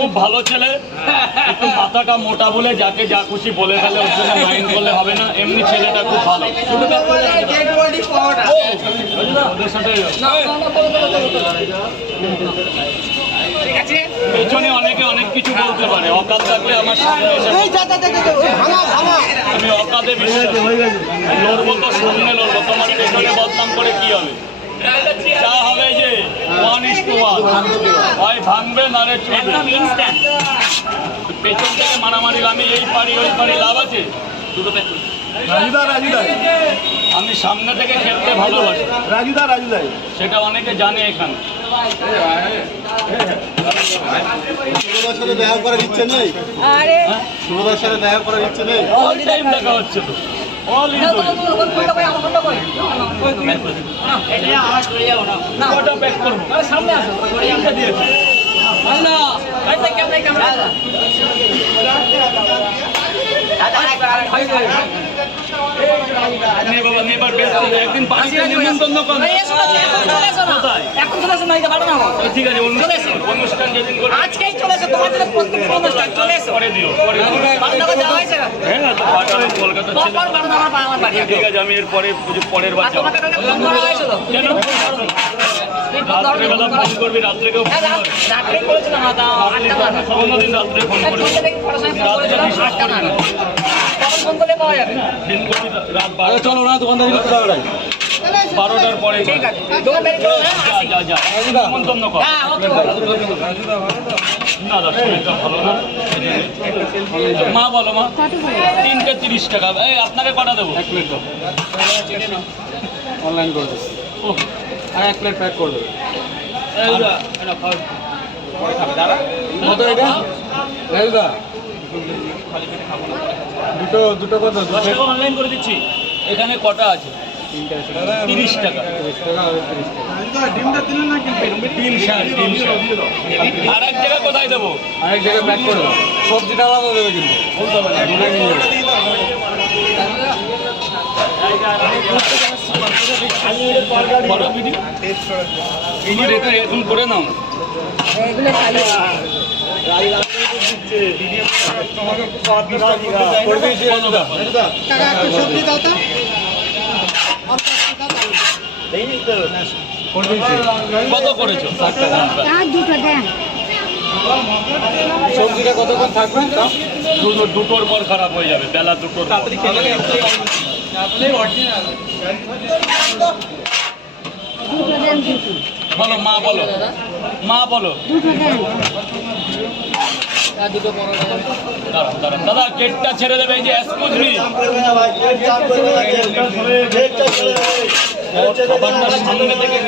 খুব ভালো ছেলে, একটু মাথাটা মোটা বলে যাকে যা খুশি বলে গেলে ওর জন্য মাইন্ড করলে হবে না। এমনি ছেলেটা খুব ভালো। পেছনে অনেকে অনেক কিছু বলতে পারে, অকাত থাকলে আমার সামনে আমি অকাতে বিশ্বাস লড়বো তো সামনে লড়বো, তোমার পেছনে বদনাম করে কি হবে? যা হবে যে 1:1, হয় ভাঙবে না রে চলবে। পেছন থেকে মারামারি, আমি এই পারি ওই পারি, লাভ আছে? আমি সামনে থেকে খেলতে ভালোবাসি, সেটা অনেকে জানে এখানে। সুরদার সাথে দেখা করার ইচ্ছে নেই? সুরদার সাথে দেখা করার ইচ্ছে নেই? অল টাইম দেখা হচ্ছে তো, অল ইজ কটা ব্যাক করবো সামনে আসো দিয়েছে না একদিন নিমন্ত্রণ করো। ঠিক আছে, অনুষ্ঠান যেদিন আজকেই চলে এসো, তোমার জন্য অনুষ্ঠান চলে এসো, পরে দিও। হ্যাঁ তো কলকাতা ঠিক আছে, আমি এর পরের বার যাবো। কেন রাত্রেবেলা ফোন করবি? রাত্রে কেউ ফোন দিন রাত্রে ফোন করবি, রাত্রে বিশ্বাস করবি না। রাত 12 চলো না, দোকানদারি করতে হবে 12টার পরে। ঠিক আছে, নিমন্ত্রণ কর না, শরীরটা ভালো না। মা বলো মা, 3টে 30 টাকা। এই আপনাকে কটা দেবো? 1 প্লেট দাও, অনলাইন করে দেবো। আর 1 প্লেট প্যাক করে দেবো। কত এটা? দুটো কত? 10 টাকা অনলাইন করে দিচ্ছি। এখানে কটা আছে? 30 টাকা। ডিমটা দিলেন না কিন্তু? ডিম আর এক জায়গায় কোথায় দেবো? আরেক জায়গায় প্যাক করে দেবো। সবজিটা আলাদা দেবে কিন্তু, বলতে হবে না। এখন করে নাও। কত করেছো? সবজিটা কতক্ষণ থাকবে? দুটোর পর খারাপ হয়ে যাবে, বেলা দুটোর। বলো মা, বলো মা, বলো। দাদা গেটটা ছেড়ে দেবে, এই যে এক্সকিউজ মি, সামনে থেকে